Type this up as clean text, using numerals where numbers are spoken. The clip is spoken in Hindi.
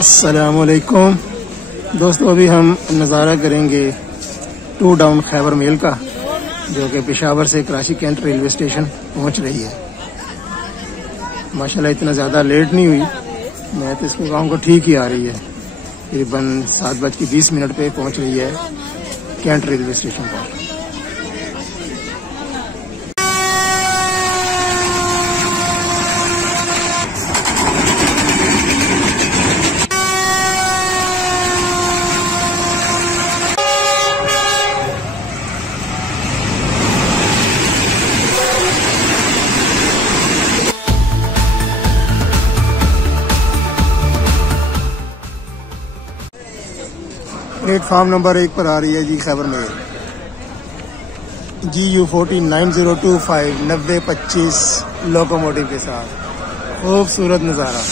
अस्सलामुअलैकुम दोस्तों, अभी हम नज़ारा करेंगे 2 डाउन खैबर मेल का, जो कि पेशावर से कराची कैंट रेलवे स्टेशन पहुंच रही है। माशाल्लाह इतना ज़्यादा लेट नहीं हुई, मैं तो इसको कहूँगा ठीक ही आ रही है। तकरीबन 7:20 पे पहुंच रही है कैंट रेलवे स्टेशन पर। प्लेटफार्म नंबर 1 पर आ रही है जी खैबर मेल GU40 9025 9025 लोकोमोटिव के साथ। खूबसूरत नज़ारा।